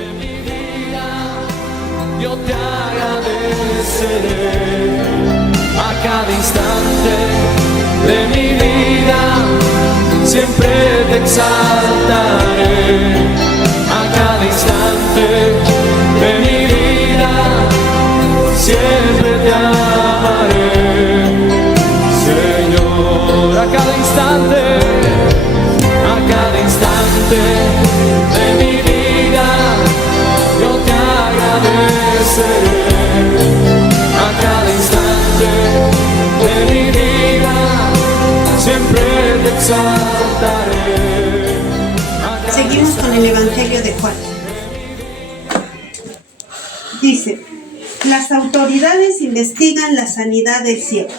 En mi vida yo te agradeceré a cada instante de mi vida, siempre te exaltaré. A cada instante de mi vida, siempre te amaré, Señor. A cada instante de mi vida, yo te agradeceré. A cada instante de mi vida, siempre te exaltaré. Seguimos con el Evangelio de Juan. Dice: las autoridades investigan la sanidad del ciego.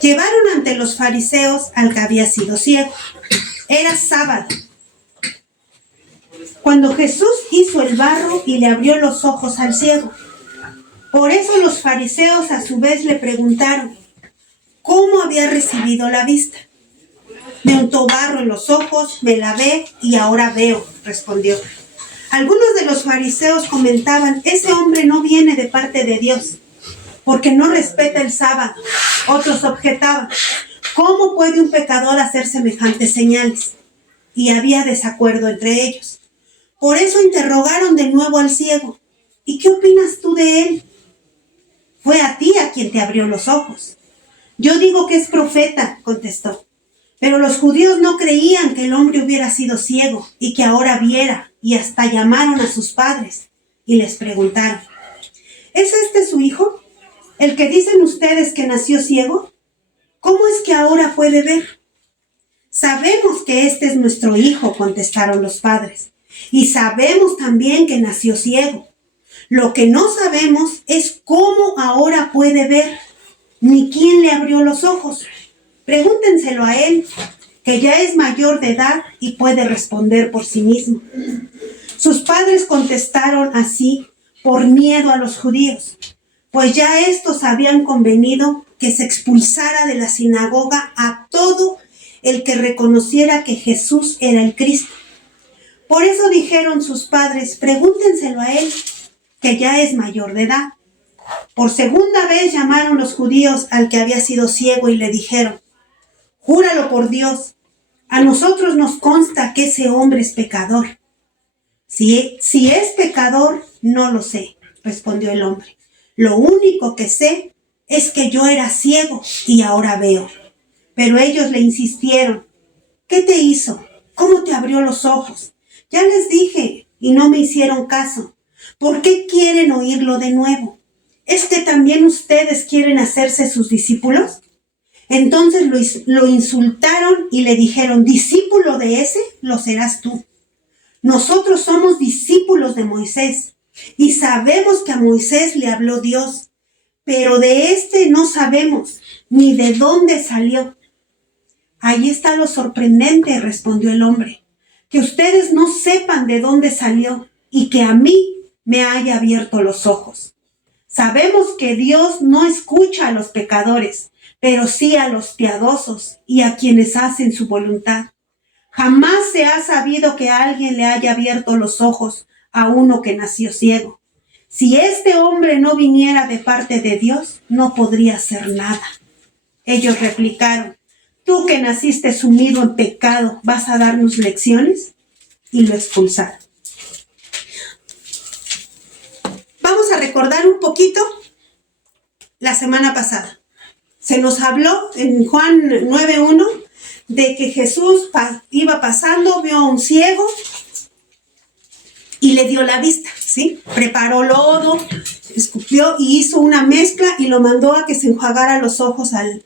Llevaron ante los fariseos al que había sido ciego. Era sábado, cuando Jesús hizo el barro y le abrió los ojos al ciego. Por eso los fariseos a su vez le preguntaron cómo había recibido la vista. Me untó barro en los ojos, me lavé y ahora veo, respondió. Algunos de los fariseos comentaban: ese hombre no viene de parte de Dios, porque no respeta el sábado. Otros objetaban: ¿cómo puede un pecador hacer semejantes señales? Y había desacuerdo entre ellos. Por eso interrogaron de nuevo al ciego: ¿y qué opinas tú de él? Fue a ti a quien te abrió los ojos. Yo digo que es profeta, contestó. Pero los judíos no creían que el hombre hubiera sido ciego y que ahora viera, y hasta llamaron a sus padres y les preguntaron: ¿es este su hijo, el que dicen ustedes que nació ciego? ¿Cómo es que ahora puede ver? Sabemos que este es nuestro hijo, contestaron los padres, y sabemos también que nació ciego. Lo que no sabemos es cómo ahora puede ver, ni quién le abrió los ojos. Pregúntenselo a él, que ya es mayor de edad y puede responder por sí mismo. Sus padres contestaron así por miedo a los judíos, pues ya estos habían convenido que se expulsara de la sinagoga a todo el que reconociera que Jesús era el Cristo. Por eso dijeron sus padres: pregúntenselo a él, que ya es mayor de edad. Por segunda vez llamaron los judíos al que había sido ciego y le dijeron: júralo por Dios, a nosotros nos consta que ese hombre es pecador. Si es pecador, no lo sé, respondió el hombre. Lo único que sé es que yo era ciego y ahora veo. Pero ellos le insistieron: ¿qué te hizo? ¿Cómo te abrió los ojos? Ya les dije y no me hicieron caso. ¿Por qué quieren oírlo de nuevo? ¿Es que también ustedes quieren hacerse sus discípulos? Entonces lo insultaron y le dijeron: discípulo de ese lo serás tú. Nosotros somos discípulos de Moisés y sabemos que a Moisés le habló Dios, pero de este no sabemos ni de dónde salió. Ahí está lo sorprendente, respondió el hombre, que ustedes no sepan de dónde salió y que a mí me haya abierto los ojos. Sabemos que Dios no escucha a los pecadores, pero sí a los piadosos y a quienes hacen su voluntad. Jamás se ha sabido que alguien le haya abierto los ojos a uno que nació ciego. Si este hombre no viniera de parte de Dios, no podría hacer nada. Ellos replicaron: tú que naciste sumido en pecado, ¿vas a darnos lecciones? Y lo expulsaron. Vamos a recordar un poquito la semana pasada. Se nos habló en Juan 9:1 de que Jesús iba pasando, vio a un ciego y le dio la vista, ¿sí? Preparó lodo, escupió y hizo una mezcla y lo mandó a que se enjuagara los ojos al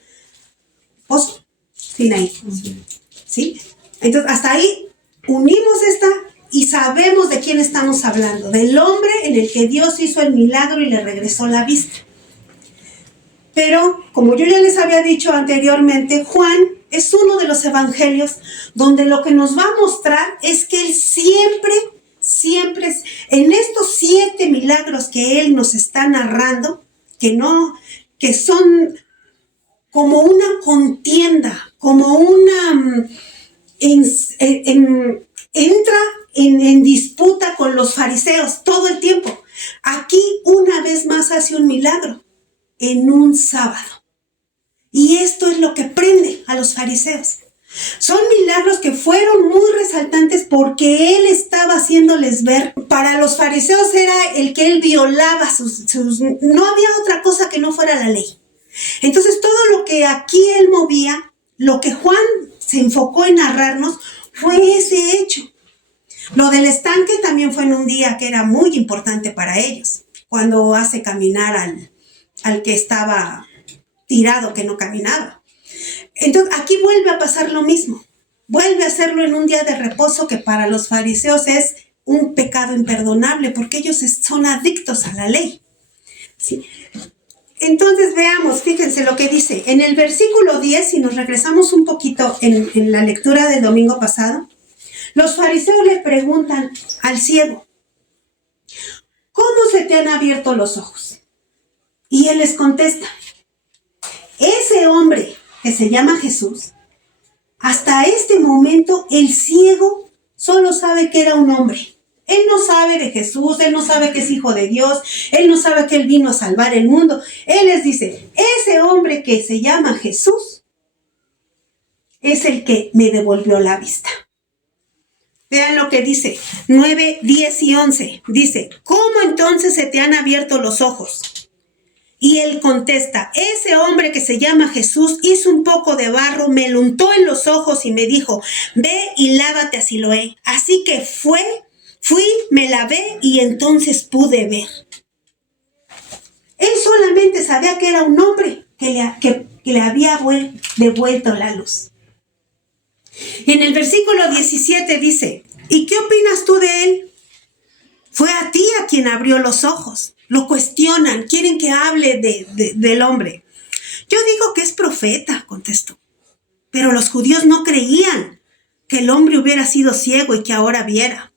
pozo. Fin ahí. ¿Sí? Entonces, hasta ahí unimos esta y sabemos de quién estamos hablando, del hombre en el que Dios hizo el milagro y le regresó la vista. Pero, como yo ya les había dicho anteriormente, Juan es uno de los evangelios donde lo que nos va a mostrar es que él siempre, en estos 7 milagros que él nos está narrando, que son como una contienda, como una entra en disputa con los fariseos todo el tiempo. Aquí una vez más hace un milagro en un sábado. Y esto es lo que prende a los fariseos. Son milagros que fueron muy resaltantes porque él estaba haciéndoles ver. Para los fariseos era el que él violaba no había otra cosa que no fuera la ley. Entonces todo lo que aquí él movía, lo que Juan se enfocó en narrarnos, fue ese hecho. Lo del estanque también fue en un día que era muy importante para ellos, cuando hace caminar al que estaba tirado, que no caminaba. Entonces aquí vuelve a pasar lo mismo. Vuelve a hacerlo en un día de reposo que para los fariseos es un pecado imperdonable porque ellos son adictos a la ley. ¿Sí? Entonces veamos, fíjense lo que dice. En el versículo 10, si nos regresamos un poquito en la lectura del domingo pasado, los fariseos le preguntan al ciego, ¿cómo se te han abierto los ojos? Y él les contesta, ese hombre que se llama Jesús, hasta este momento el ciego solo sabe que era un hombre. Él no sabe de Jesús, él no sabe que es hijo de Dios, él no sabe que él vino a salvar el mundo. Él les dice, ese hombre que se llama Jesús es el que me devolvió la vista. Vean lo que dice, 9, 10 y 11. Dice, ¿cómo entonces se te han abierto los ojos? Y él contesta, ese hombre que se llama Jesús hizo un poco de barro, me lo untó en los ojos y me dijo, ve y lávate a Siloé. Así que fui, me lavé y entonces pude ver. Él solamente sabía que era un hombre que le había devuelto la luz. En el versículo 17 dice, ¿y qué opinas tú de él? Fue a ti a quien abrió los ojos. Lo cuestionan, quieren que hable del hombre. Yo digo que es profeta, contestó. Pero los judíos no creían que el hombre hubiera sido ciego y que ahora viera.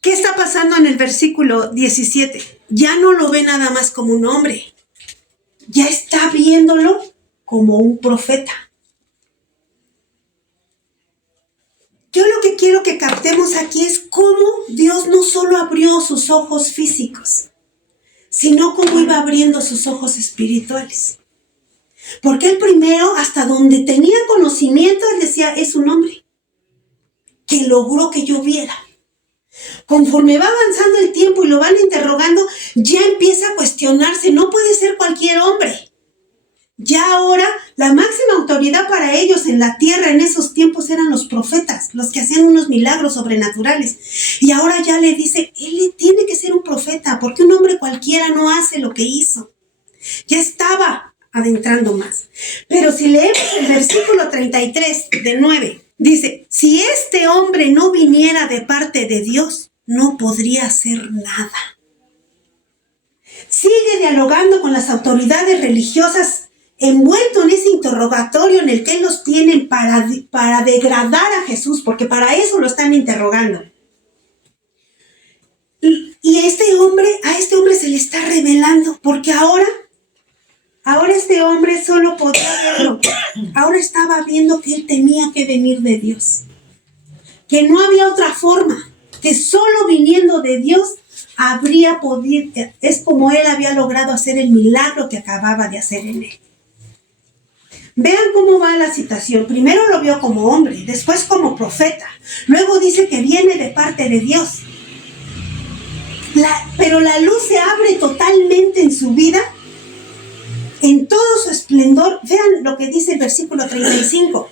¿Qué está pasando en el versículo 17? Ya no lo ve nada más como un hombre. Ya está viéndolo como un profeta. Yo lo que quiero que captemos aquí es cómo Dios no solo abrió sus ojos físicos, sino cómo iba abriendo sus ojos espirituales. Porque él primero, hasta donde tenía conocimiento, él decía, es un hombre que logró que yo viera. Conforme va avanzando el tiempo y lo van interrogando, ya empieza a cuestionarse, no puede ser cualquier hombre. Ya ahora la máxima autoridad para ellos en la tierra en esos tiempos eran los profetas, los que hacían unos milagros sobrenaturales. Y ahora ya le dice, él tiene que ser un profeta, porque un hombre cualquiera no hace lo que hizo. Ya estaba adentrando más. Pero si leemos el versículo 33 del 9, dice, si este hombre no viniera de parte de Dios, no podría hacer nada. Sigue dialogando con las autoridades religiosas, envuelto en ese interrogatorio en el que los tienen para degradar a Jesús, porque para eso lo están interrogando. Y a este hombre se le está revelando, porque ahora este hombre solo podía verlo. Ahora estaba viendo que él tenía que venir de Dios, que no había otra forma, que solo viniendo de Dios habría podido, es como él había logrado hacer el milagro que acababa de hacer en él. Vean cómo va la citación. Primero lo vio como hombre, después como profeta. Luego dice que viene de parte de Dios. Pero la luz se abre totalmente en su vida, en todo su esplendor. Vean lo que dice el versículo 35.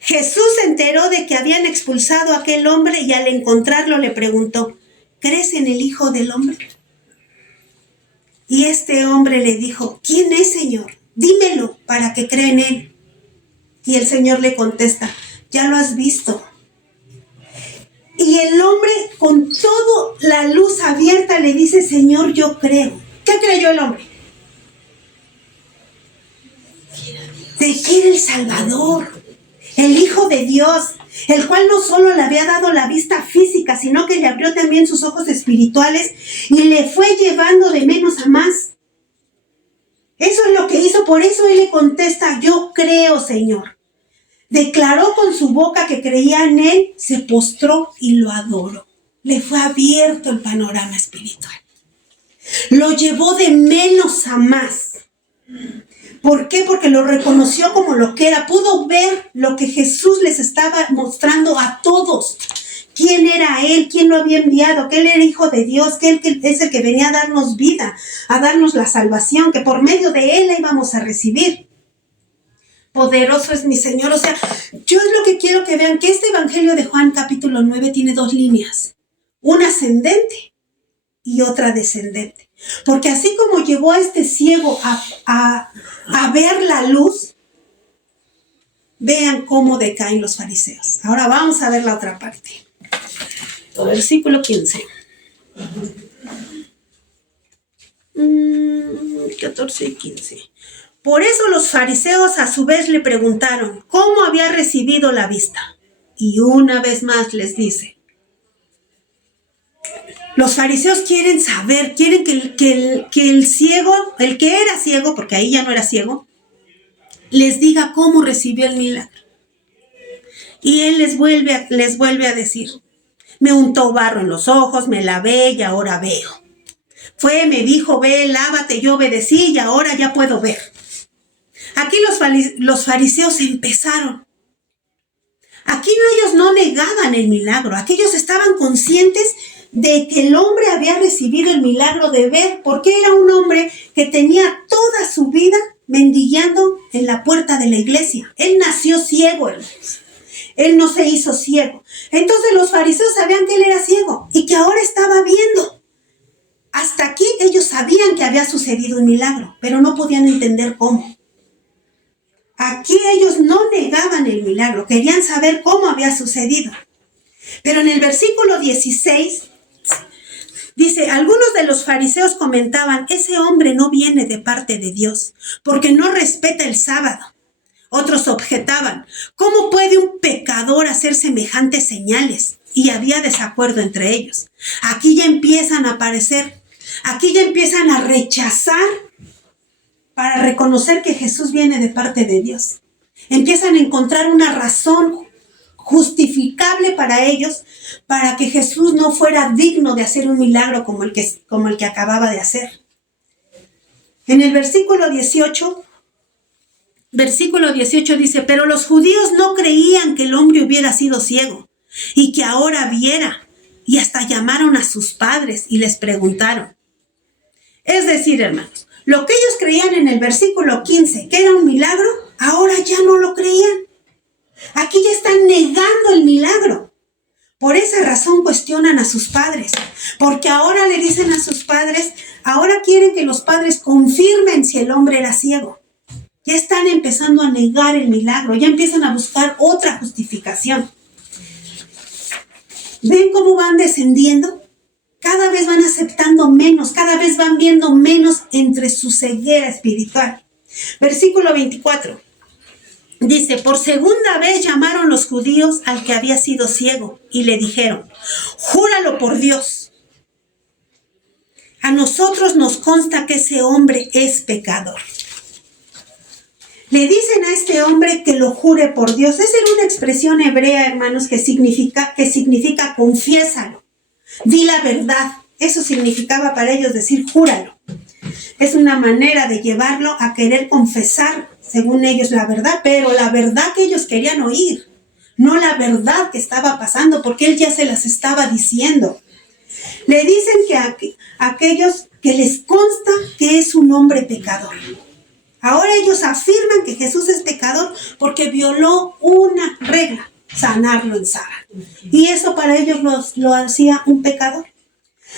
Jesús se enteró de que habían expulsado a aquel hombre y al encontrarlo le preguntó, ¿crees en el Hijo del Hombre? Y este hombre le dijo, ¿quién es, Señor? Dímelo para que crea en él. Y el Señor le contesta, ya lo has visto. Y el hombre con toda la luz abierta le dice, Señor, yo creo. ¿Qué creyó el hombre? De que era el Salvador, el Hijo de Dios, el cual no solo le había dado la vista física, sino que le abrió también sus ojos espirituales y le fue llevando de menos a más. Eso es lo que hizo, por eso él le contesta, yo creo, Señor. Declaró con su boca que creía en él, se postró y lo adoró. Le fue abierto el panorama espiritual. Lo llevó de menos a más. ¿Por qué? Porque lo reconoció como lo que era. Pudo ver lo que Jesús les estaba mostrando a todos. ¿Quién era Él? ¿Quién lo había enviado? Que Él era Hijo de Dios, que Él es el que venía a darnos vida, a darnos la salvación, que por medio de Él la íbamos a recibir. Poderoso es mi Señor. O sea, yo es lo que quiero que vean, que este Evangelio de Juan capítulo 9 tiene dos líneas. Una ascendente y otra descendente. Porque así como llevó a este ciego a ver la luz, vean cómo decaen los fariseos. Ahora vamos a ver la otra parte. Versículo 15. 14 y 15. Por eso los fariseos a su vez le preguntaron cómo había recibido la vista. Y una vez más les dice, los fariseos quieren saber, quieren que el ciego, el que era ciego, porque ahí ya no era ciego, les diga cómo recibió el milagro. Y él les vuelve a decir, me untó barro en los ojos, me lavé y ahora veo. Fue, me dijo, ve, lávate, yo obedecí y ahora ya puedo ver. Aquí los fariseos empezaron. Aquí ellos no negaban el milagro, aquí ellos estaban conscientes de que el hombre había recibido el milagro de ver, porque era un hombre que tenía toda su vida mendigando en la puerta de la iglesia. Él nació ciego, hermanos. Él no se hizo ciego. Entonces los fariseos sabían que él era ciego y que ahora estaba viendo. Hasta aquí ellos sabían que había sucedido un milagro, pero no podían entender cómo. Aquí ellos no negaban el milagro, querían saber cómo había sucedido. Pero en el versículo 16 dice, algunos de los fariseos comentaban, ese hombre no viene de parte de Dios, porque no respeta el sábado. Otros objetaban, ¿cómo puede un pecador hacer semejantes señales? Y había desacuerdo entre ellos. Aquí ya empiezan a aparecer, aquí ya empiezan a rechazar para reconocer que Jesús viene de parte de Dios. Empiezan a encontrar una razón justificable para ellos, para que Jesús no fuera digno de hacer un milagro como el que acababa de hacer. En el versículo 18 dice, pero los judíos no creían que el hombre hubiera sido ciego y que ahora viera, y hasta llamaron a sus padres y les preguntaron. Es decir, hermanos, lo que ellos creían en el versículo 15, que era un milagro, ahora ya no lo creían. Aquí ya están negando el milagro. Por esa razón cuestionan a sus padres, porque ahora le dicen a sus padres, ahora quieren que los padres confirmen si el hombre era ciego. Ya están empezando a negar el milagro, ya empiezan a buscar otra justificación. ¿Ven cómo van descendiendo? Cada vez van aceptando menos, cada vez van viendo menos entre su ceguera espiritual. Versículo 24. Dice, por segunda vez llamaron los judíos al que había sido ciego y le dijeron, júralo por Dios. A nosotros nos consta que ese hombre es pecador. Le dicen a este hombre que lo jure por Dios. Esa era una expresión hebrea, hermanos, que significa confiésalo. Di la verdad. Eso significaba para ellos decir júralo. Es una manera de llevarlo a querer confesar, según ellos, la verdad, pero la verdad que ellos querían oír, no la verdad que estaba pasando, porque él ya se las estaba diciendo. Le dicen que a aquellos que les consta que es un hombre pecador. Ahora ellos afirman que Jesús es pecador porque violó una regla, sanarlo en sábado. Y eso para ellos lo hacía un pecador.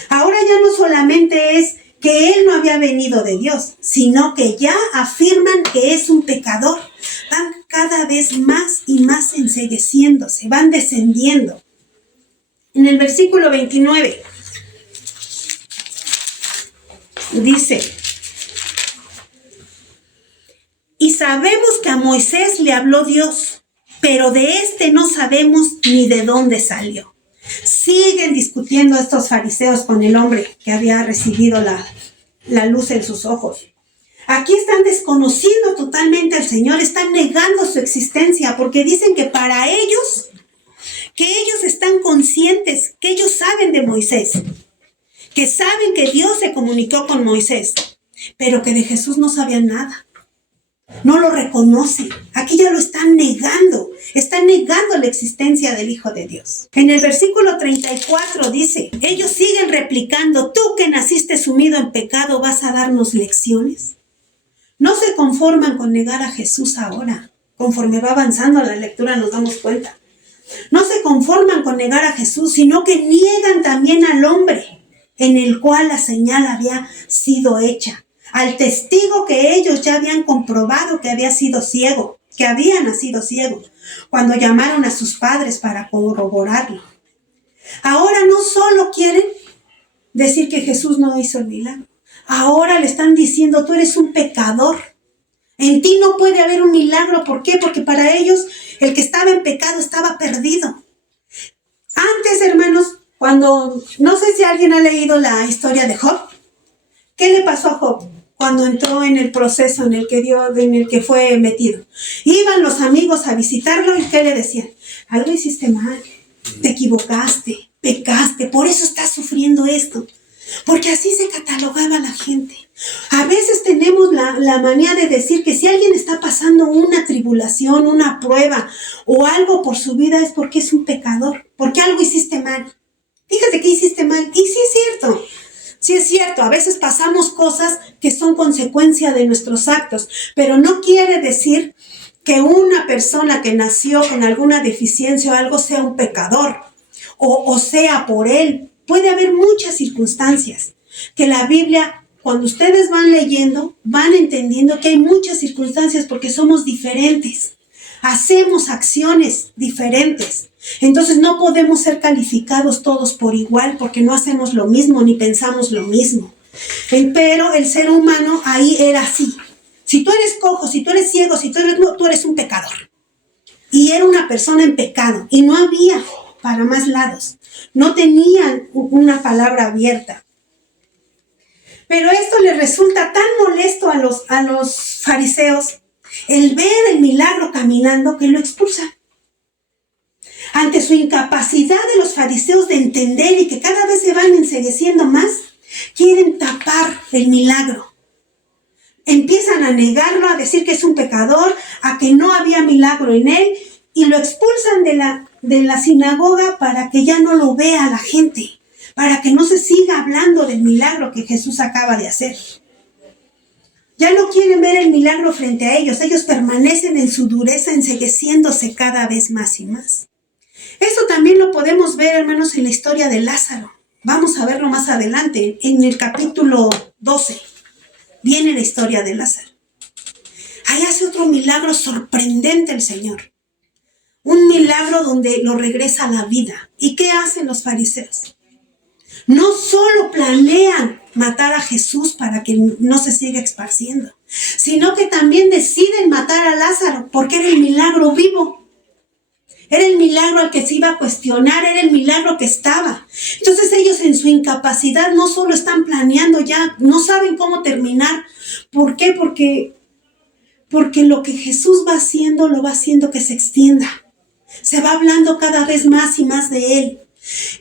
Ahora ya no solamente es que él no había venido de Dios, sino que ya afirman que es un pecador. Van cada vez más y más encegueciéndose, van descendiendo. En el versículo 29 dice, y sabemos que a Moisés le habló Dios, pero de este no sabemos ni de dónde salió. Siguen discutiendo estos fariseos con el hombre que había recibido la luz en sus ojos. Aquí están desconociendo totalmente al Señor, están negando su existencia porque dicen que para ellos, que ellos están conscientes, que ellos saben de Moisés, que saben que Dios se comunicó con Moisés, pero que de Jesús no sabían nada. No lo reconocen. Aquí ya lo están negando la existencia del Hijo de Dios. En el versículo 34 dice, ellos siguen replicando, tú que naciste sumido en pecado, ¿vas a darnos lecciones? No se conforman con negar a Jesús ahora. Conforme va avanzando la lectura nos damos cuenta. No se conforman con negar a Jesús, sino que niegan también al hombre en el cual la señal había sido hecha. Al testigo que ellos ya habían comprobado que había sido ciego, que había nacido ciego, cuando llamaron a sus padres para corroborarlo. Ahora no solo quieren decir que Jesús no hizo el milagro, ahora le están diciendo, tú eres un pecador. En ti no puede haber un milagro. ¿Por qué? Porque para ellos el que estaba en pecado estaba perdido. Antes, hermanos, no sé si alguien ha leído la historia de Job. ¿Qué le pasó a Job cuando entró en el proceso en el que fue metido? Iban los amigos a visitarlo y ¿qué le decían? Algo hiciste mal, te equivocaste, pecaste, por eso estás sufriendo esto. Porque así se catalogaba la gente. A veces tenemos la manía de decir que si alguien está pasando una tribulación, una prueba o algo por su vida es porque es un pecador, porque algo hiciste mal. Fíjate que hiciste mal. Y sí es cierto. Sí es cierto, a veces pasamos cosas que son consecuencia de nuestros actos, pero no quiere decir que una persona que nació con alguna deficiencia o algo sea un pecador o sea por él. Puede haber muchas circunstancias que la Biblia, cuando ustedes van leyendo, van entendiendo que hay muchas circunstancias porque somos diferentes. Hacemos acciones diferentes. Entonces no podemos ser calificados todos por igual porque no hacemos lo mismo ni pensamos lo mismo. Pero el ser humano ahí era así. Si tú eres cojo, si tú eres ciego, tú eres un pecador. Y era una persona en pecado y no había para más lados. No tenían una palabra abierta. Pero esto les resulta tan molesto a los fariseos el ver el milagro caminando que lo expulsan. Ante su incapacidad de los fariseos de entender y que cada vez se van encegueciendo más, quieren tapar el milagro. Empiezan a negarlo, a decir que es un pecador, a que no había milagro en él y lo expulsan de la sinagoga para que ya no lo vea la gente, para que no se siga hablando del milagro que Jesús acaba de hacer. Ya no quieren ver el milagro frente a ellos. Ellos permanecen en su dureza, encegueciéndose cada vez más y más. Esto también lo podemos ver, hermanos, en la historia de Lázaro. Vamos a verlo más adelante, en el capítulo 12. Viene la historia de Lázaro. Ahí hace otro milagro sorprendente el Señor. Un milagro donde lo regresa a la vida. ¿Y qué hacen los fariseos? No solo planean matar a Jesús para que no se siga esparciendo, sino que también deciden matar a Lázaro porque era el milagro vivo. Era el milagro al que se iba a cuestionar, era el milagro que estaba. Entonces ellos en su incapacidad no solo están planeando ya, no saben cómo terminar. ¿Por qué? Porque lo que Jesús va haciendo, lo va haciendo que se extienda. Se va hablando cada vez más y más de él.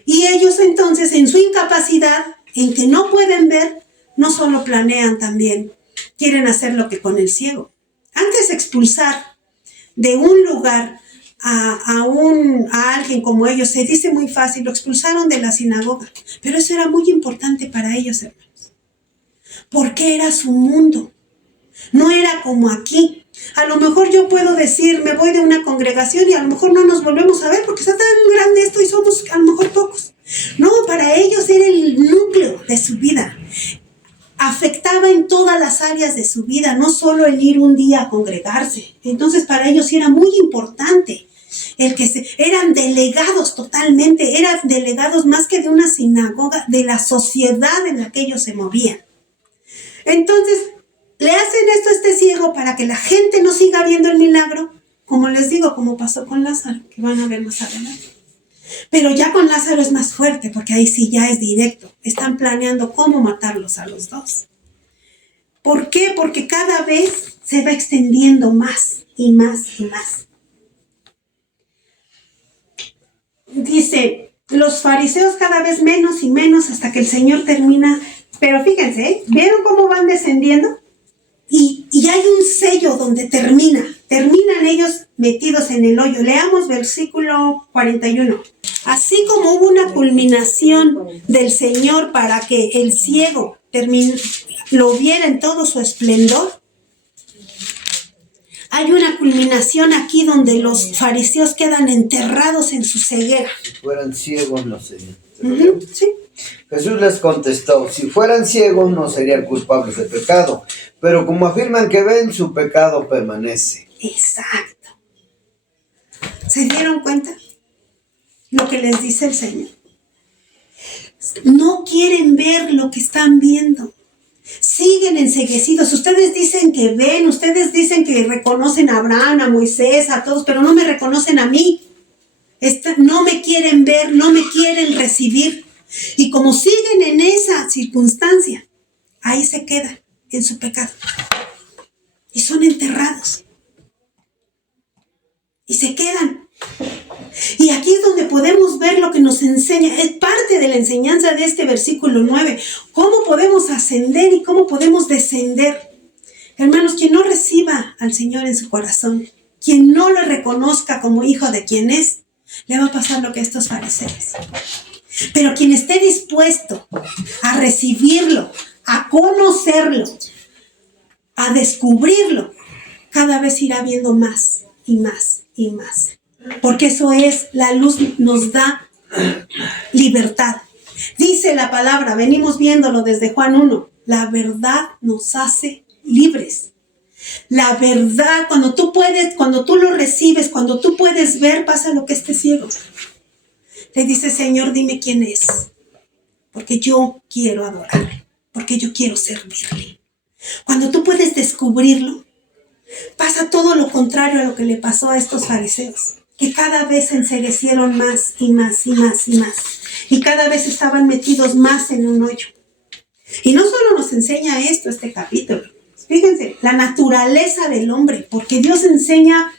Y ellos entonces en su incapacidad, en que no pueden ver, no solo planean también, quieren hacer lo que con el ciego. Antes de expulsar de un lugar a alguien como ellos, se dice muy fácil, lo expulsaron de la sinagoga, pero eso era muy importante para ellos, hermanos, porque era su mundo, no era como aquí. A lo mejor yo puedo decir, me voy de una congregación y a lo mejor no nos volvemos a ver porque está tan grande esto y somos a lo mejor pocos. No, para ellos era el núcleo de su vida. Afectaba en todas las áreas de su vida, no solo el ir un día a congregarse. Entonces para ellos era muy importante el que eran delegados totalmente, eran delegados más que de una sinagoga, de la sociedad en la que ellos se movían. Entonces le hacen esto a este ciego para que la gente no siga viendo el milagro, como les digo, como pasó con Lázaro, que van a ver más adelante. Pero ya con Lázaro es más fuerte, porque ahí sí ya es directo. Están planeando cómo matarlos a los dos. ¿Por qué? Porque cada vez se va extendiendo más y más y más. Dice, los fariseos cada vez menos y menos hasta que el Señor termina. Pero fíjense, ¿eh? ¿Vieron cómo van descendiendo? Y hay un sello donde terminan ellos metidos en el hoyo. Leamos versículo 41. Así como hubo una culminación del Señor para que el ciego lo viera en todo su esplendor, hay una culminación aquí donde los fariseos quedan enterrados en su ceguera. Si fueran ciegos no serían. Sí. Jesús les contestó, si fueran ciegos no serían culpables de pecado, pero como afirman que ven, su pecado permanece. Exacto. ¿Se dieron cuenta? Lo que les dice el Señor. No quieren ver lo que están viendo. Siguen enceguecidos. Ustedes dicen que ven, ustedes dicen que reconocen a Abraham, a Moisés, a todos, pero no me reconocen a mí. No me quieren ver, no me quieren recibir. Y como siguen en esa circunstancia, ahí se quedan en su pecado. Y son enterrados. Y se quedan. Y aquí es donde podemos ver lo que nos enseña. Es parte de la enseñanza de este versículo 9. Cómo podemos ascender y cómo podemos descender. Hermanos, quien no reciba al Señor en su corazón, quien no lo reconozca como hijo de quien es, le va a pasar lo que a estos fariseos. Pero quien esté dispuesto a recibirlo, a conocerlo, a descubrirlo, cada vez irá viendo más y más y más. Porque eso es, la luz nos da libertad. Dice la palabra, venimos viéndolo desde Juan 1, la verdad nos hace libres. La verdad, cuando tú lo recibes, cuando tú puedes ver, pasa lo que este ciego. Le dice, Señor, dime quién es, porque yo quiero adorarle, porque yo quiero servirle. Cuando tú puedes descubrirlo, pasa todo lo contrario a lo que le pasó a estos fariseos, que cada vez se enceguecieron más y más y más y más, y cada vez estaban metidos más en un hoyo. Y no solo nos enseña esto, este capítulo, fíjense, la naturaleza del hombre, porque Dios enseña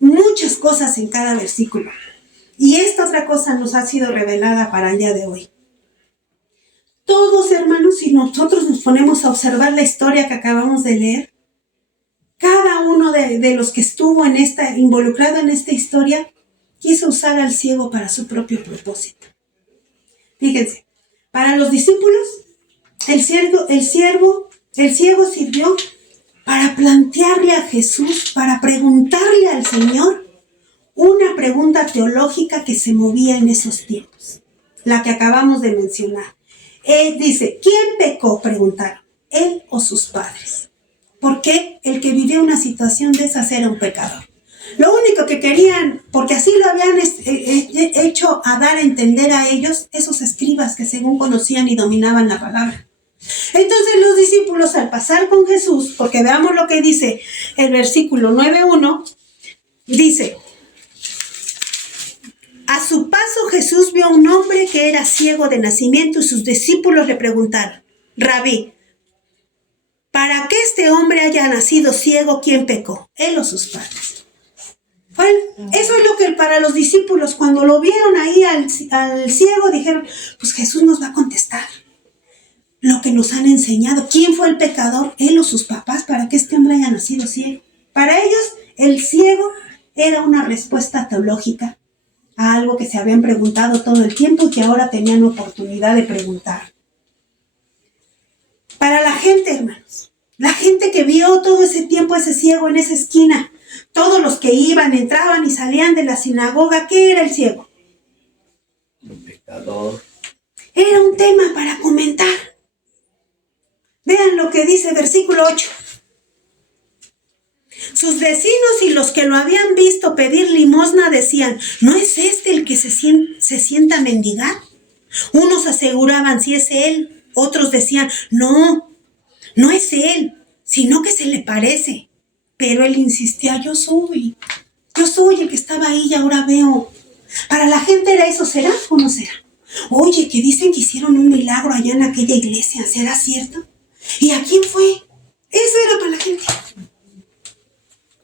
muchas cosas en cada versículo. Y esta otra cosa nos ha sido revelada para el día de hoy. Todos, hermanos, si nosotros nos ponemos a observar la historia que acabamos de leer, cada uno de los que estuvo involucrado en esta historia quiso usar al ciego para su propio propósito. Fíjense, para los discípulos, el ciego sirvió para plantearle a Jesús, para preguntarle al Señor una pregunta teológica que se movía en esos tiempos, la que acabamos de mencionar. Dice, ¿quién pecó? Preguntaron, ¿él o sus padres? Porque el que vivió una situación de esas era un pecador. Lo único que querían, porque así lo habían hecho a dar a entender a ellos, esos escribas que según conocían y dominaban la palabra. Entonces los discípulos, al pasar con Jesús, porque veamos lo que dice el versículo 9:1, dice, a su paso Jesús vio a un hombre que era ciego de nacimiento y sus discípulos le preguntaron, Rabí, ¿para que este hombre haya nacido ciego, quién pecó? ¿Él o sus padres? Bueno, eso es lo que para los discípulos, cuando lo vieron ahí al ciego, dijeron, pues Jesús nos va a contestar lo que nos han enseñado. ¿Quién fue el pecador? ¿Él o sus papás? ¿Para que este hombre haya nacido ciego? Para ellos, el ciego era una respuesta teológica a algo que se habían preguntado todo el tiempo y que ahora tenían oportunidad de preguntar. Para la gente, hermanos, la gente que vio todo ese tiempo ese ciego en esa esquina, todos los que iban, entraban y salían de la sinagoga, ¿qué era el ciego? Un pecador. Era un tema para comentar. Vean lo que dice versículo 8. Sus vecinos y los que lo habían visto pedir limosna decían, ¿no es este el que se sienta a mendigar? Unos aseguraban, sí es él. Otros decían, no es él, sino que se le parece. Pero él insistía, yo soy el que estaba ahí y ahora veo. Para la gente era eso, ¿será o no será? Oye, que dicen que hicieron un milagro allá en aquella iglesia, ¿será cierto? ¿Y a quién fue? Eso era para la gente.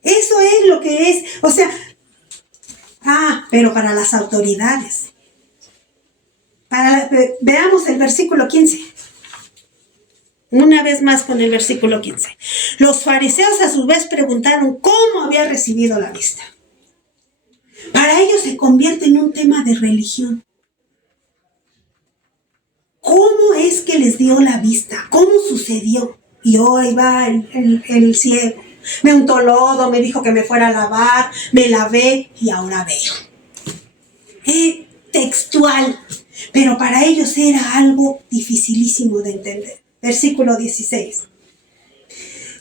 Eso es lo que es. O sea, pero para las autoridades. Veamos el versículo 15. Una vez más con el versículo 15. Los fariseos a su vez preguntaron cómo había recibido la vista. Para ellos se convierte en un tema de religión. ¿Cómo es que les dio la vista? ¿Cómo sucedió? Y hoy va el ciego. Me untó lodo, me dijo que me fuera a lavar, me lavé y ahora veo. Textual. Pero para ellos era algo dificilísimo de entender. Versículo 16.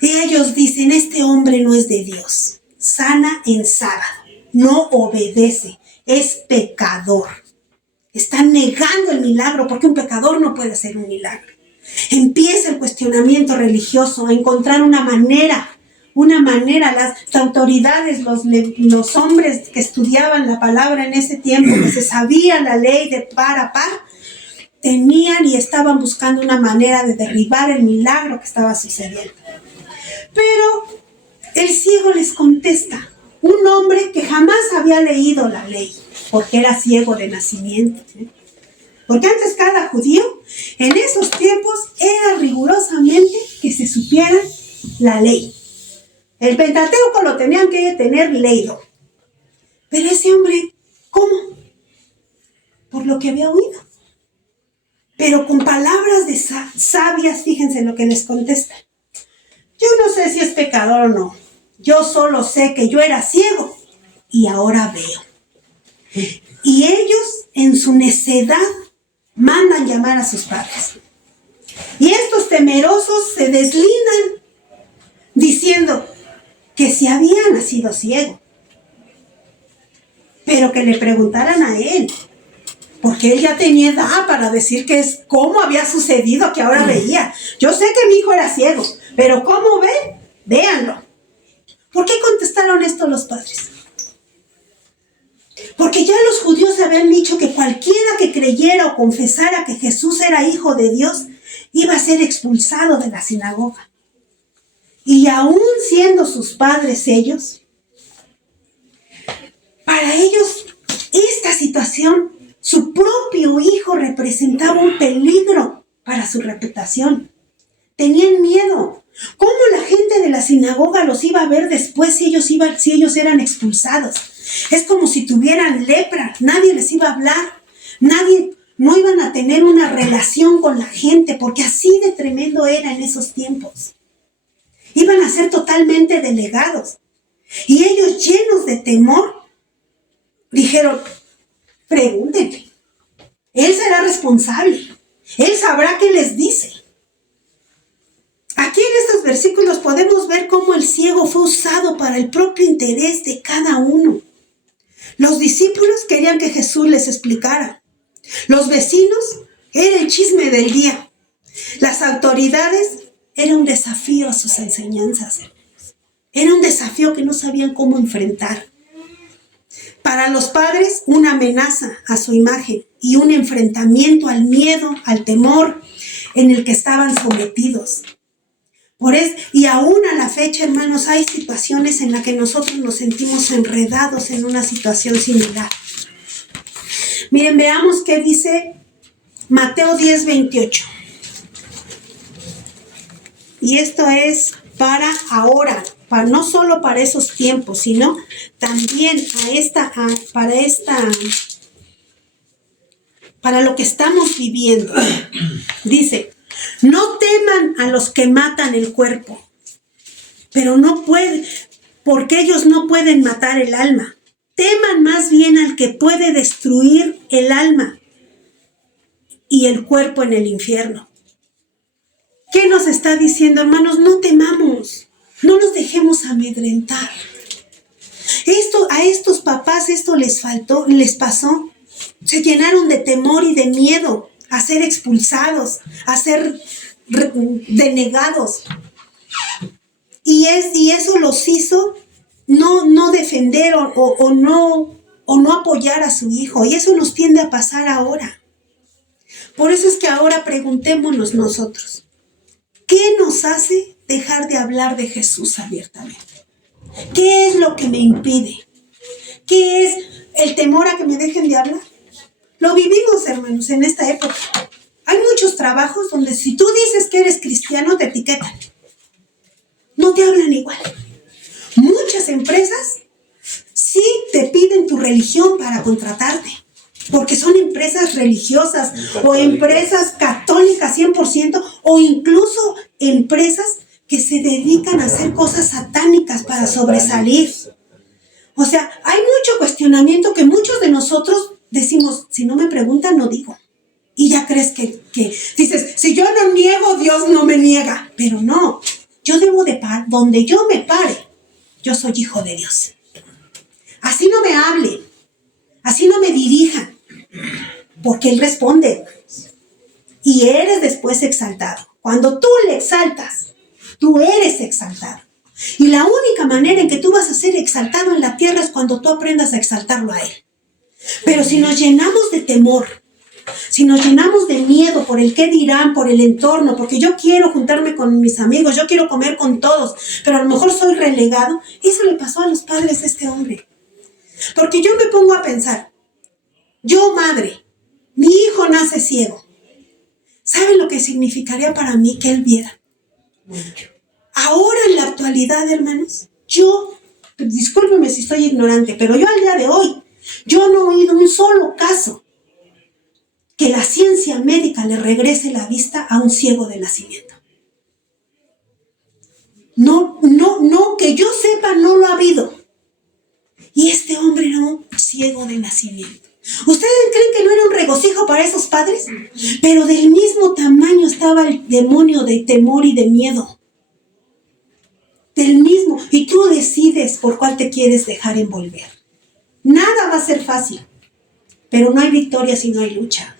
Y ellos dicen, este hombre no es de Dios. Sana en sábado. No obedece. Es pecador. Están negando el milagro porque un pecador no puede hacer un milagro. Empieza el cuestionamiento religioso, a encontrar una manera, las autoridades, los hombres que estudiaban la palabra en ese tiempo, que se sabían la ley de par a par, tenían y estaban buscando una manera de derribar el milagro que estaba sucediendo. Pero el ciego les contesta, un hombre que jamás había leído la ley, porque era ciego de nacimiento. Porque antes cada judío, en esos tiempos, era rigurosamente que se supiera la ley. El Pentateuco lo tenían que tener leído. Pero ese hombre, ¿cómo? Por lo que había oído. Pero con palabras de sabias, fíjense lo que les contesta. Yo no sé si es pecador o no. Yo solo sé que yo era ciego y ahora veo. Y ellos, en su necedad, mandan llamar a sus padres. Y estos temerosos se deslindan diciendo que si había nacido ciego, pero que le preguntaran a él, porque él ya tenía edad para decir que es cómo había sucedido que ahora veía. Yo sé que mi hijo era ciego, pero ¿cómo ve? Véanlo. ¿Por qué contestaron esto los padres? Porque ya los judíos habían dicho que cualquiera que creyera o confesara que Jesús era hijo de Dios iba a ser expulsado de la sinagoga. Y aún siendo sus padres ellos, para ellos esta situación, su propio hijo representaba un peligro para su reputación. Tenían miedo. ¿Cómo la gente de la sinagoga los iba a ver después si ellos eran expulsados? Es como si tuvieran lepra, nadie les iba a hablar, no iban a tener una relación con la gente, porque así de tremendo era en esos tiempos. Iban a ser totalmente delegados. Y ellos, llenos de temor, dijeron, pregúntenle, él será responsable, él sabrá qué les dice. Aquí en estos versículos podemos ver cómo el ciego fue usado para el propio interés de cada uno. Los discípulos querían que Jesús les explicara. Los vecinos era el chisme del día. Las autoridades era un desafío a sus enseñanzas. Era un desafío que no sabían cómo enfrentar. Para los padres, una amenaza a su imagen y un enfrentamiento al miedo, al temor en el que estaban sometidos. Y aún a la fecha, hermanos, hay situaciones en las que nosotros nos sentimos enredados en una situación similar. Miren, veamos qué dice Mateo 10:28. Y esto es para ahora, no solo para esos tiempos, sino también para lo que estamos viviendo. Dice, no teman a los que matan el cuerpo, pero no pueden, porque ellos no pueden matar el alma. Teman más bien al que puede destruir el alma y el cuerpo en el infierno. ¿Qué nos está diciendo, hermanos? No temamos, no nos dejemos amedrentar. A estos papás esto les pasó. Se llenaron de temor y de miedo a ser expulsados, a ser denegados. Y eso los hizo no defender o no apoyar a su hijo. Y eso nos tiende a pasar ahora. Por eso es que ahora preguntémonos nosotros, ¿Qué nos hace dejar de hablar de Jesús abiertamente? ¿Qué es lo que me impide? ¿Qué es el temor a que me dejen de hablar? Lo vivimos, hermanos, en esta época. Hay muchos trabajos donde si tú dices que eres cristiano, te etiquetan. No te hablan igual. Muchas empresas sí te piden tu religión para contratarte, porque son empresas religiosas o empresas católicas 100% o incluso empresas que se dedican a hacer cosas satánicas para sobresalir. O sea, hay mucho cuestionamiento que muchos de nosotros decimos, si no me preguntan, no digo. Y ya crees que dices, si yo no niego, Dios no me niega. Pero no, yo debo de parar, donde yo me pare, yo soy hijo de Dios. Así no me hablen, así no me dirijan, porque Él responde. Y eres después exaltado. Cuando tú le exaltas, tú eres exaltado. Y la única manera en que tú vas a ser exaltado en la tierra es cuando tú aprendas a exaltarlo a Él. Pero si nos llenamos de temor, si nos llenamos de miedo por el qué dirán, por el entorno, porque yo quiero juntarme con mis amigos, yo quiero comer con todos, pero a lo mejor soy relegado, eso le pasó a los padres de este hombre. Porque yo me pongo a pensar, yo madre, mi hijo nace ciego. ¿Saben lo que significaría para mí que él viera? Mucho. Ahora en la actualidad, hermanos, yo, discúlpenme si estoy ignorante, pero yo al día de hoy, yo no he oído un solo caso que la ciencia médica le regrese la vista a un ciego de nacimiento. No, que yo sepa, no lo ha habido. Y este hombre era un ciego de nacimiento. ¿Ustedes creen que no era un regocijo para esos padres? Pero del mismo tamaño estaba el demonio de temor y de miedo. Del mismo. Y tú decides por cuál te quieres dejar envolver. Nada va a ser fácil. Pero no hay victoria si no hay lucha.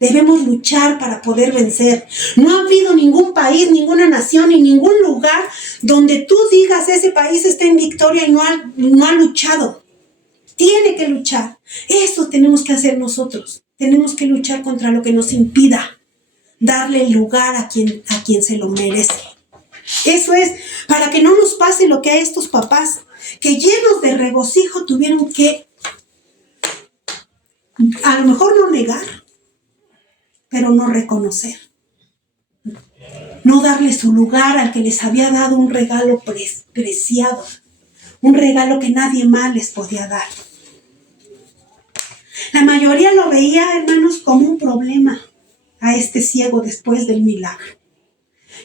Debemos luchar para poder vencer. No ha habido ningún país, ninguna nación y ningún lugar donde tú digas ese país está en victoria y no ha luchado. Tiene que luchar. Eso tenemos que hacer nosotros. Tenemos que luchar contra lo que nos impida darle el lugar a quien se lo merece. Eso es para que no nos pase lo que a estos papás, que llenos de regocijo tuvieron que a lo mejor no negar, pero no reconocer. No darle su lugar al que les había dado un regalo preciado. Un regalo que nadie más les podía dar. La mayoría lo veía, hermanos, como un problema a este ciego después del milagro.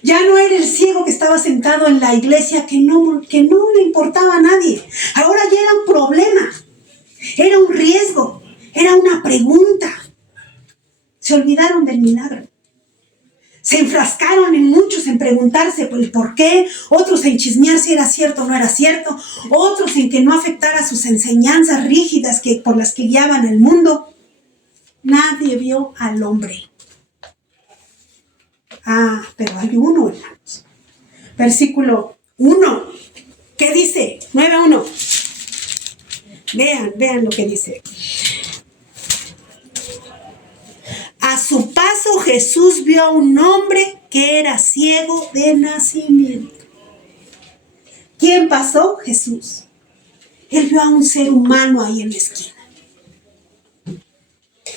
Ya no era el ciego que estaba sentado en la iglesia que no le importaba a nadie. Ahora ya era un problema. Era un riesgo. Era una pregunta. Se olvidaron del milagro. Se enfrascaron en muchos en preguntarse el por qué, otros en chismear si era cierto o no era cierto, otros en que no afectara sus enseñanzas rígidas por las que guiaban al mundo. Nadie vio al hombre. Pero hay uno, hermanos. Versículo 1. ¿Qué dice? 9:1. Vean lo que dice. A su paso Jesús vio a un hombre que era ciego de nacimiento. ¿Quién pasó? Jesús. Él vio a un ser humano ahí en la esquina.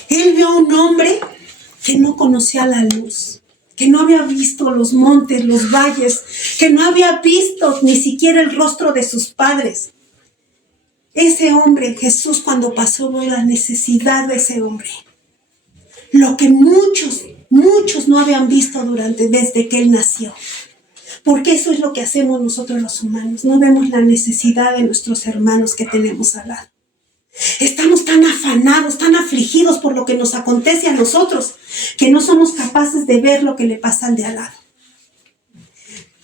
Él vio a un hombre que no conocía la luz, que no había visto los montes, los valles, que no había visto ni siquiera el rostro de sus padres. Ese hombre, Jesús, cuando pasó, vio la necesidad de ese hombre. Lo que muchos no habían visto desde que Él nació. Porque eso es lo que hacemos nosotros los humanos. No vemos la necesidad de nuestros hermanos que tenemos al lado. Estamos tan afanados, tan afligidos por lo que nos acontece a nosotros, que no somos capaces de ver lo que le pasa al de al lado.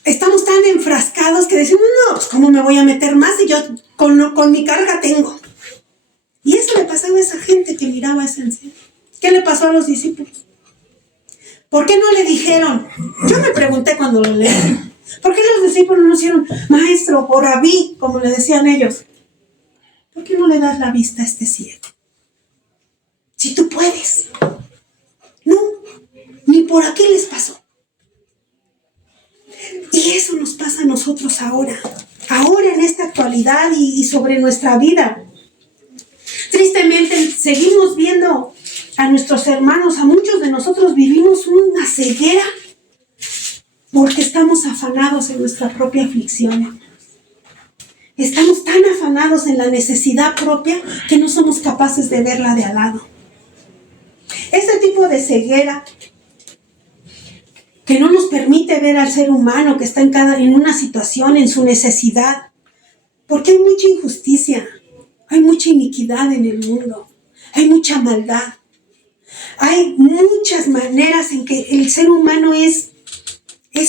Estamos tan enfrascados que decimos, no, pues ¿cómo me voy a meter más si yo con mi carga tengo? Y eso le pasaba a esa gente que miraba a ese anciano. ¿Qué le pasó a los discípulos? ¿Por qué no le dijeron? Yo me pregunté cuando lo leí. ¿Por qué los discípulos no hicieron maestro o rabí, como le decían ellos? ¿Por qué no le das la vista a este ciego? Si tú puedes. No, ni por aquí les pasó. nosotros ahora en esta actualidad y sobre nuestra vida. Tristemente seguimos viendo a nuestros hermanos, a muchos de nosotros vivimos una ceguera porque estamos afanados en nuestra propia aflicción. Estamos tan afanados en la necesidad propia que no somos capaces de ver la de al lado. Ese tipo de ceguera que no nos permite ver al ser humano que está en una situación, en su necesidad, porque hay mucha injusticia, hay mucha iniquidad en el mundo, hay mucha maldad, hay muchas maneras en que el ser humano es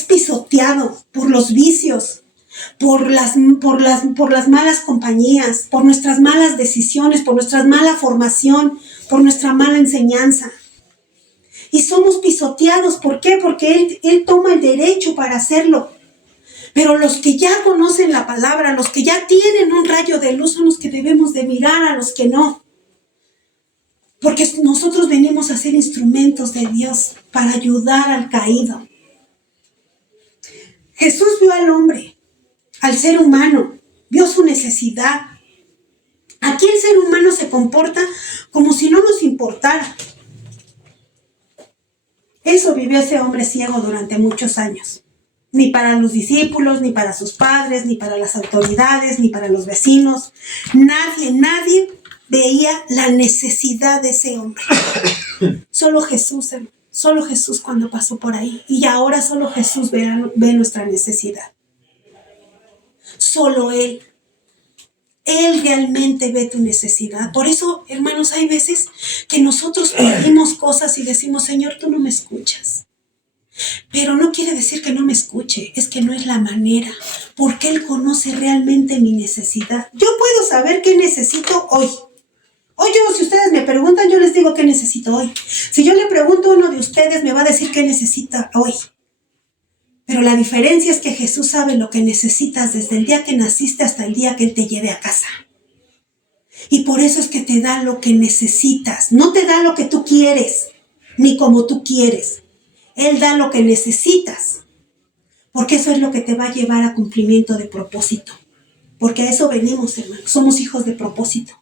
pisoteado por los vicios, por las malas compañías, por nuestras malas decisiones, por nuestra mala formación, por nuestra mala enseñanza. Y somos pisoteados. ¿Por qué? Porque Él toma el derecho para hacerlo. Pero los que ya conocen la palabra, los que ya tienen un rayo de luz, son los que debemos de mirar a los que no. Porque nosotros venimos a ser instrumentos de Dios para ayudar al caído. Jesús vio al hombre, al ser humano, vio su necesidad. Aquí el ser humano se comporta como si no nos importara. Eso vivió ese hombre ciego durante muchos años. Ni para los discípulos, ni para sus padres, ni para las autoridades, ni para los vecinos. Nadie veía la necesidad de ese hombre. Solo Jesús, hermano. Solo Jesús cuando pasó por ahí. Y ahora solo Jesús ve nuestra necesidad. Solo Él. Él realmente ve tu necesidad. Por eso, hermanos, hay veces que nosotros pedimos cosas y decimos, Señor, tú no me escuchas. Pero no quiere decir que no me escuche, es que no es la manera, porque Él conoce realmente mi necesidad. Yo puedo saber qué necesito hoy. Hoy si ustedes me preguntan, yo les digo qué necesito hoy. Si yo le pregunto a uno de ustedes, me va a decir qué necesita hoy. Pero la diferencia es que Jesús sabe lo que necesitas desde el día que naciste hasta el día que Él te lleve a casa. Y por eso es que te da lo que necesitas. No te da lo que tú quieres, ni como tú quieres. Él da lo que necesitas. Porque eso es lo que te va a llevar a cumplimiento de propósito. Porque a eso venimos, hermanos. Somos hijos de propósito.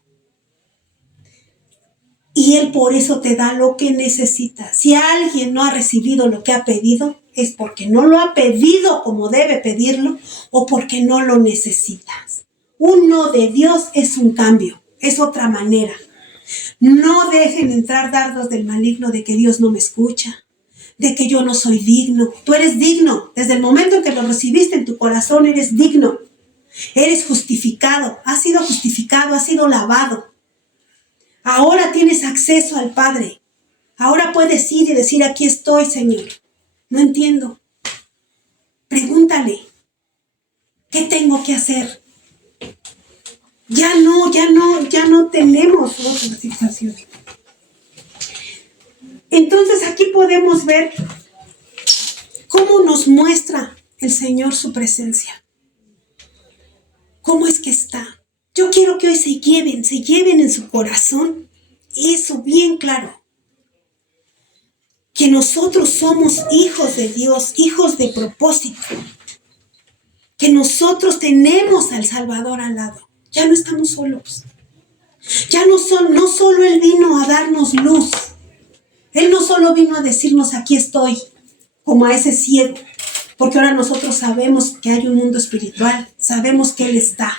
Y Él por eso te da lo que necesitas. Si alguien no ha recibido lo que ha pedido, es porque no lo ha pedido como debe pedirlo o porque no lo necesitas. Un no de Dios es un cambio, es otra manera. No dejen entrar dardos del maligno de que Dios no me escucha, de que yo no soy digno. Tú eres digno. Desde el momento en que lo recibiste en tu corazón, eres digno. Eres justificado, has sido justificado, has sido lavado. Ahora tienes acceso al Padre. Ahora puedes ir y decir, aquí estoy, Señor. No entiendo. Pregúntale, ¿qué tengo que hacer? Ya no tenemos otra situación. Entonces aquí podemos ver cómo nos muestra el Señor su presencia. ¿Cómo es que está? Yo quiero que hoy se lleven en su corazón eso bien claro. Que nosotros somos hijos de Dios, hijos de propósito. Que nosotros tenemos al Salvador al lado. Ya no estamos solos. Ya no solo Él vino a darnos luz. Él no solo vino a decirnos aquí estoy, como a ese ciego. Porque ahora nosotros sabemos que hay un mundo espiritual. Sabemos que Él está.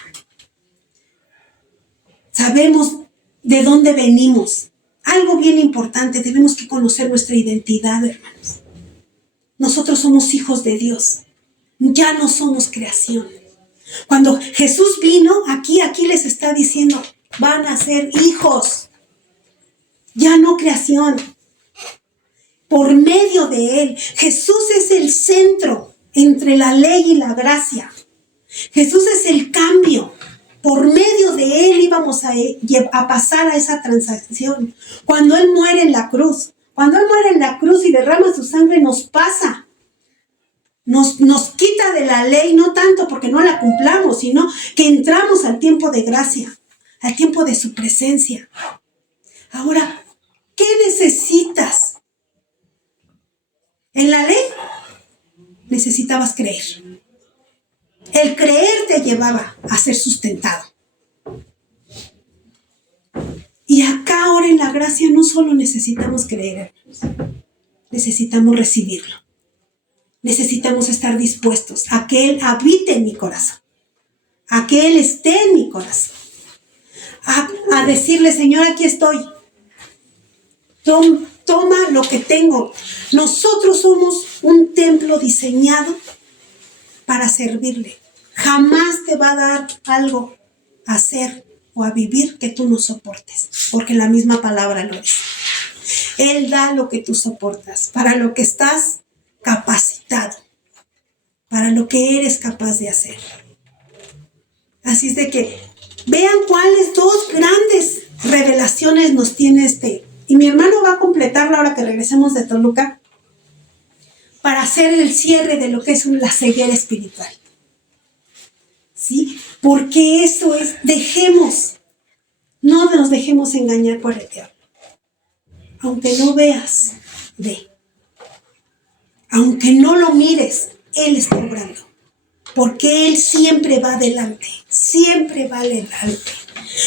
Sabemos de dónde venimos. Algo bien importante, tenemos que conocer nuestra identidad, hermanos. Nosotros somos hijos de Dios. Ya no somos creación. Cuando Jesús vino, aquí les está diciendo, van a ser hijos. Ya no creación. Por medio de Él, Jesús es el centro entre la ley y la gracia. Jesús es el cambio. Por medio de Él íbamos a pasar a esa transacción. Cuando Él muere en la cruz. Cuando Él muere en la cruz y derrama su sangre, nos pasa. Nos quita de la ley, no tanto porque no la cumplamos, sino que entramos al tiempo de gracia, al tiempo de su presencia. Ahora, ¿qué necesitas? En la ley necesitabas creer. El creer te llevaba a ser sustentado. Y acá ahora en la gracia no solo necesitamos creer, necesitamos recibirlo. Necesitamos estar dispuestos a que Él habite en mi corazón, a que Él esté en mi corazón, a decirle, Señor, aquí estoy. Toma lo que tengo. Nosotros somos un templo diseñado para servirle. Jamás te va a dar algo a hacer o a vivir que tú no soportes, porque la misma palabra lo dice. Él da lo que tú soportas, para lo que estás capacitado, para lo que eres capaz de hacer. Así es de que vean cuáles dos grandes revelaciones nos tiene y mi hermano va a completarlo ahora que regresemos de Toluca para hacer el cierre de lo que es la ceguera espiritual. ¿Sí? Porque eso es, no nos dejemos engañar por el diablo. Aunque no veas, ve. Aunque no lo mires, Él está obrando. Porque Él siempre va adelante, siempre va adelante.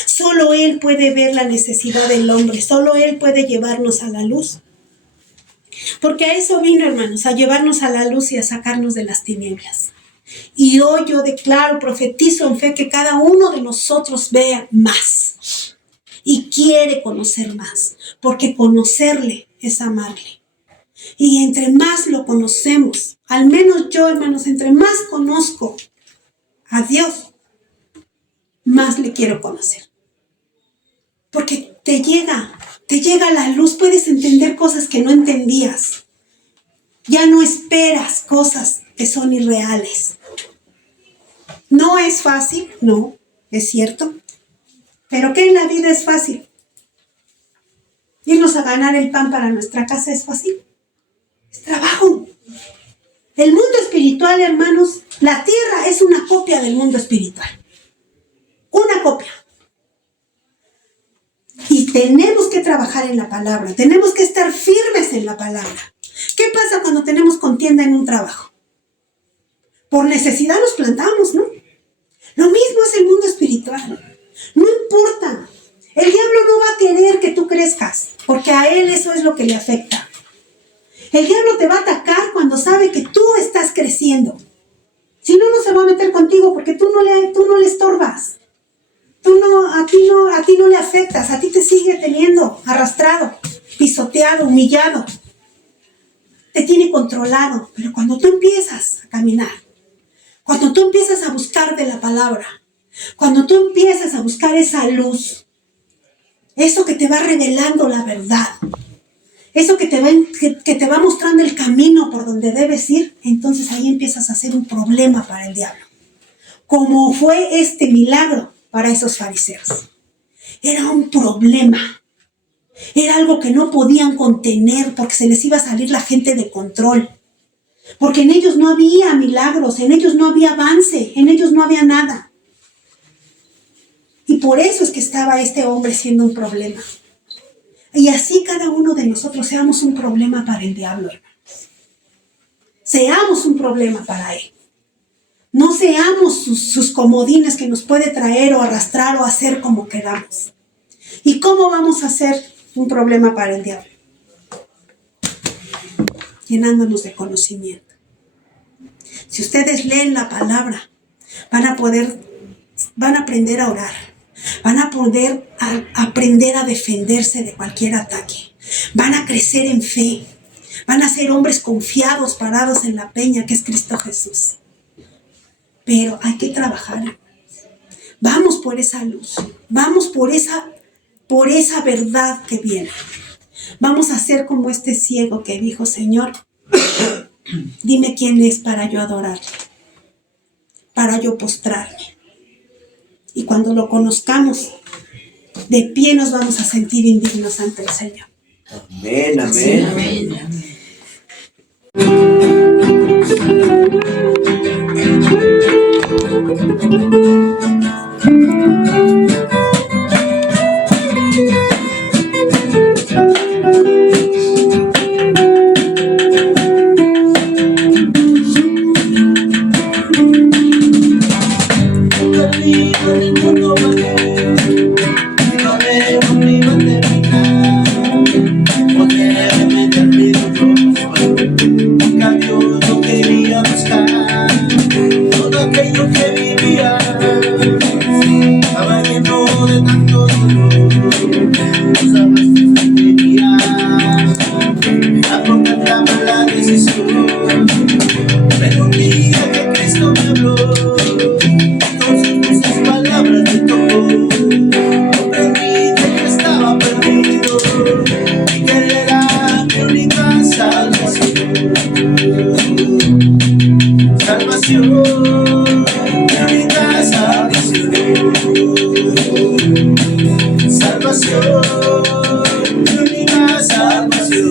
Solo Él puede ver la necesidad del hombre, solo Él puede llevarnos a la luz. Porque a eso vino, hermanos, a llevarnos a la luz y a sacarnos de las tinieblas. Y hoy yo declaro, profetizo en fe que cada uno de nosotros vea más y quiere conocer más, porque conocerle es amarle. Y entre más lo conocemos, al menos yo, hermanos, entre más conozco a Dios, más le quiero conocer. Porque te llega la luz, puedes entender cosas que no entendías. Ya no esperas cosas que son irreales. No es fácil, no, es cierto. Pero ¿qué en la vida es fácil? Irnos a ganar el pan para nuestra casa es fácil. Es trabajo. El mundo espiritual, hermanos, la tierra es una copia del mundo espiritual. Una copia. Y tenemos que trabajar en la palabra. Tenemos que estar firmes en la palabra. ¿Qué pasa cuando tenemos contienda en un trabajo? Por necesidad nos plantamos, ¿no? Lo mismo es el mundo espiritual. No importa. El diablo no va a querer que tú crezcas, porque a él eso es lo que le afecta. El diablo te va a atacar cuando sabe que tú estás creciendo. Si no, no se va a meter contigo porque tú no le estorbas. A ti no le afectas, a ti te sigue teniendo arrastrado, pisoteado, humillado. Te tiene controlado. Pero cuando tú empiezas a caminar, cuando tú empiezas a buscar de la palabra, cuando tú empiezas a buscar esa luz, eso que te va revelando la verdad, eso que te va mostrando el camino por donde debes ir, entonces ahí empiezas a ser un problema para el diablo. Como fue este milagro para esos fariseos. Era un problema. Era algo que no podían contener porque se les iba a salir la gente de control. Porque en ellos no había milagros, en ellos no había avance, en ellos no había nada. Y por eso es que estaba este hombre siendo un problema. Y así cada uno de nosotros seamos un problema para el diablo, hermanos. Seamos un problema para él. No seamos sus comodines que nos puede traer o arrastrar o hacer como queramos. ¿Y cómo vamos a ser un problema para el diablo? Llenándonos de conocimiento. Si ustedes leen la palabra, van a aprender a orar. Van a poder aprender a defenderse de cualquier ataque. Van a crecer en fe. Van a ser hombres confiados, parados en la peña que es Cristo Jesús. Pero hay que trabajar. Vamos por esa luz. Vamos por esa verdad que viene. Vamos a ser como este ciego que dijo, Señor, dime quién es para yo adorarle, para yo postrarme. Y cuando lo conozcamos, de pie nos vamos a sentir indignos ante el Señor. Amén, amén. Sí, amén, amén. decisión. Pero un día que Cristo me habló, con sus dulces palabras me tocó. Comprendí que yo estaba perdido y que Él era mi única salvación. Salvación, mi única salvación. Salvación, mi única salvación.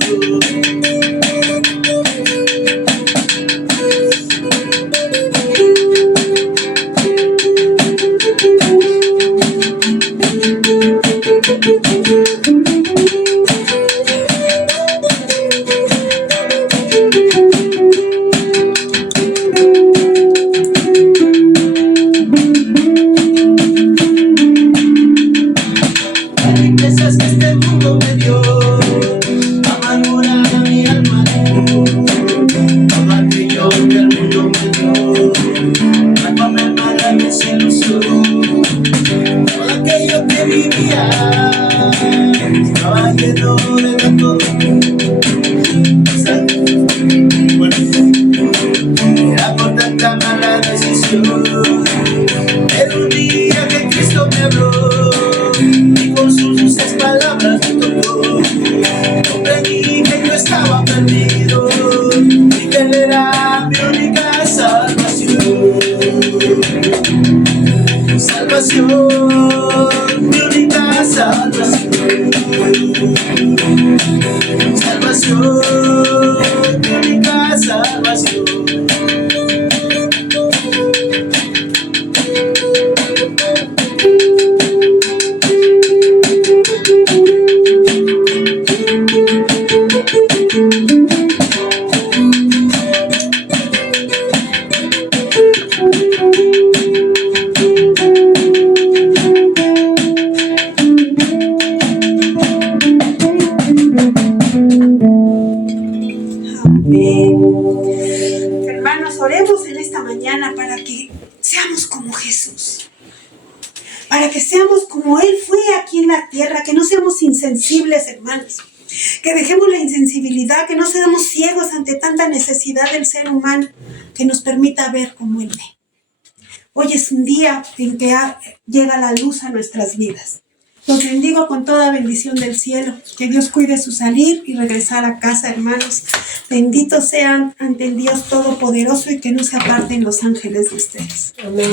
Las riquezas que este mundo me dio amargura a mi alma dejó. Todo aquello que el mundo me dio trajo a mermar la desilusión. Todo aquello que vivía estaba lleno de todo. Era por tanta mala decisión. Pero un día que Cristo me habló y con sus dulces palabras me tocó, comprendí que yo estaba perdido y que Él era mi única salvación. Salvación, mi única salvación. Salvación, mi única salvación. Amén. Hermanos, oremos en esta mañana para que seamos como Jesús. Para que seamos como Él fue aquí en la tierra, que no seamos insensibles, hermanos. Que dejemos la insensibilidad, que no seamos ciegos ante tanta necesidad del ser humano, que nos permita ver como Él ve. Hoy es un día en que llega la luz a nuestras vidas. Los bendigo con toda bendición del cielo. Que Dios cuide su salir y regresar a casa, hermanos. Benditos sean ante el Dios Todopoderoso y que no se aparten los ángeles de ustedes. Amén.